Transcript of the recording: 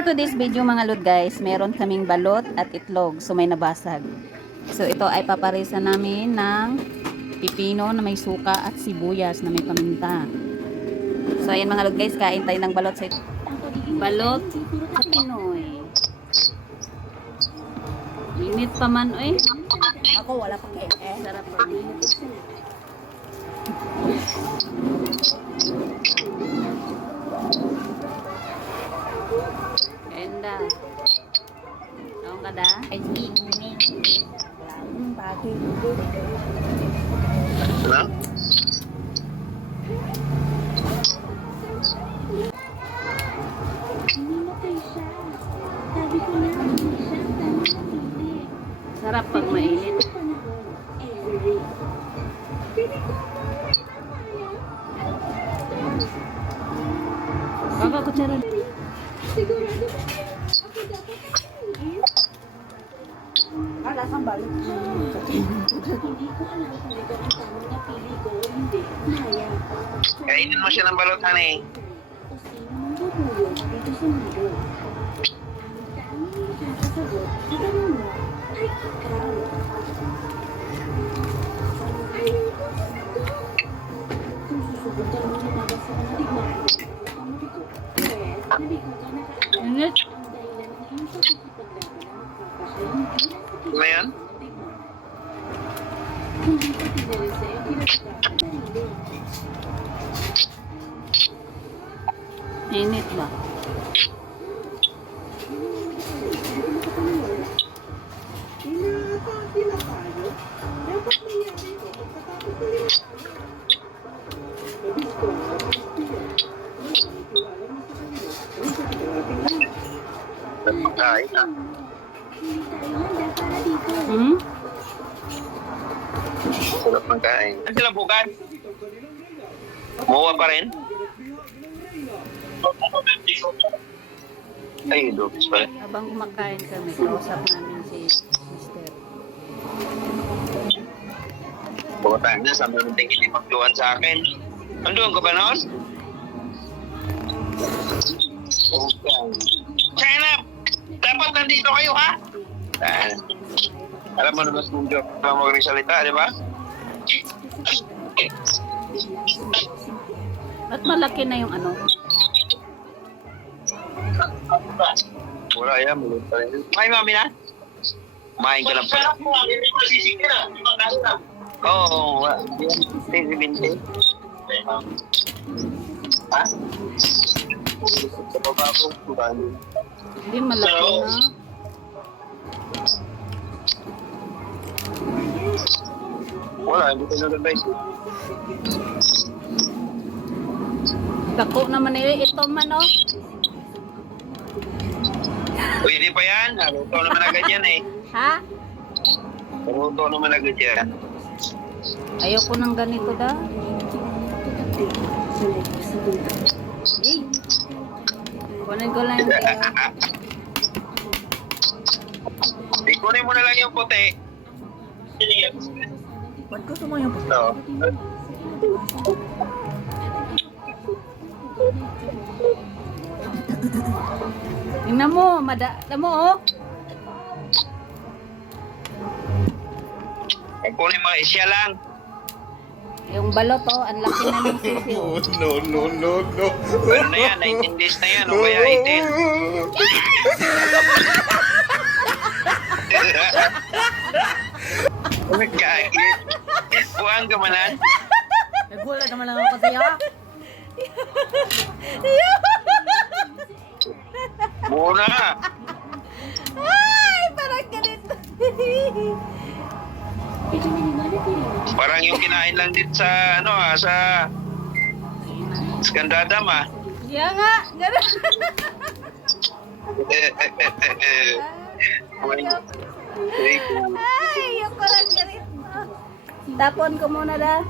for today's video mga lod guys, meron kaming balot at itlog. So may nabasag. So ito ay paparisa namin ng pipino na may suka at sibuyas na may paminta. So ayan mga lod guys, kain tayo ng balot sa balot sa Pinoy. Init pa man oy. Ako wala pa kaya eh. Sarap pa. Ganda. Ang kada? Ay, hindi. Lang, bakit? Ano? Hinimatay siya. Sabi ko na, hindi siya. Sana hindi. Sarap pag mainit. Sa panahon, every. Pili ko Baka kutsara. Sigurado ba? Ako dapat Kainin mo siya ng balot, honey. O dahil Init ba? Kain ah. Hmm? Sarap ng kain. Ano sila bukan? Muwa pa rin? Ay, dupis pala. Habang kumakain kami, kausap namin si Mister. Bukan na, sabi mo tingin yung magduwan sa akin. Andoon ka ba? Okay. China! Dapat nandito kayo, ha? Ah. Alam mo naman kung joke na magsalita, di ba? At malaki na yung ano. Wala yan, mulut pa rin. Ay, mami na? Kumain ka lang pala. Oo, oh, wala. Yan, binti. Ha? Sa baba ko, kumain. Hindi malaki na. Wala, hindi nalabay. Dako naman eh. Ito man oh. Pwede pa yan. Naluto naman agad yan eh. Ha? Naluto naman agad yan. Ayoko ng ganito da. Eh. Kunin ko lang yung Ikunin mo na lang yung puti. Ba't gusto mo yung Ito. Tingnan mo, mada, alam mo oh. Kunin mo, isya lang. Yung balot oh, ang laki na ng sisi oh. no, no, no, no. Ano na yan? 19 days na yan. O kaya 18. Magkagi. Buwang gamanan. Nagula naman lang ako sa'yo. Muna. Ay, parang ganito. Parang yung kinain lang din sa, ano ah, sa Skandadam ah. Diyan nga, ganun. Ko lang ganito. Tapon ko muna da.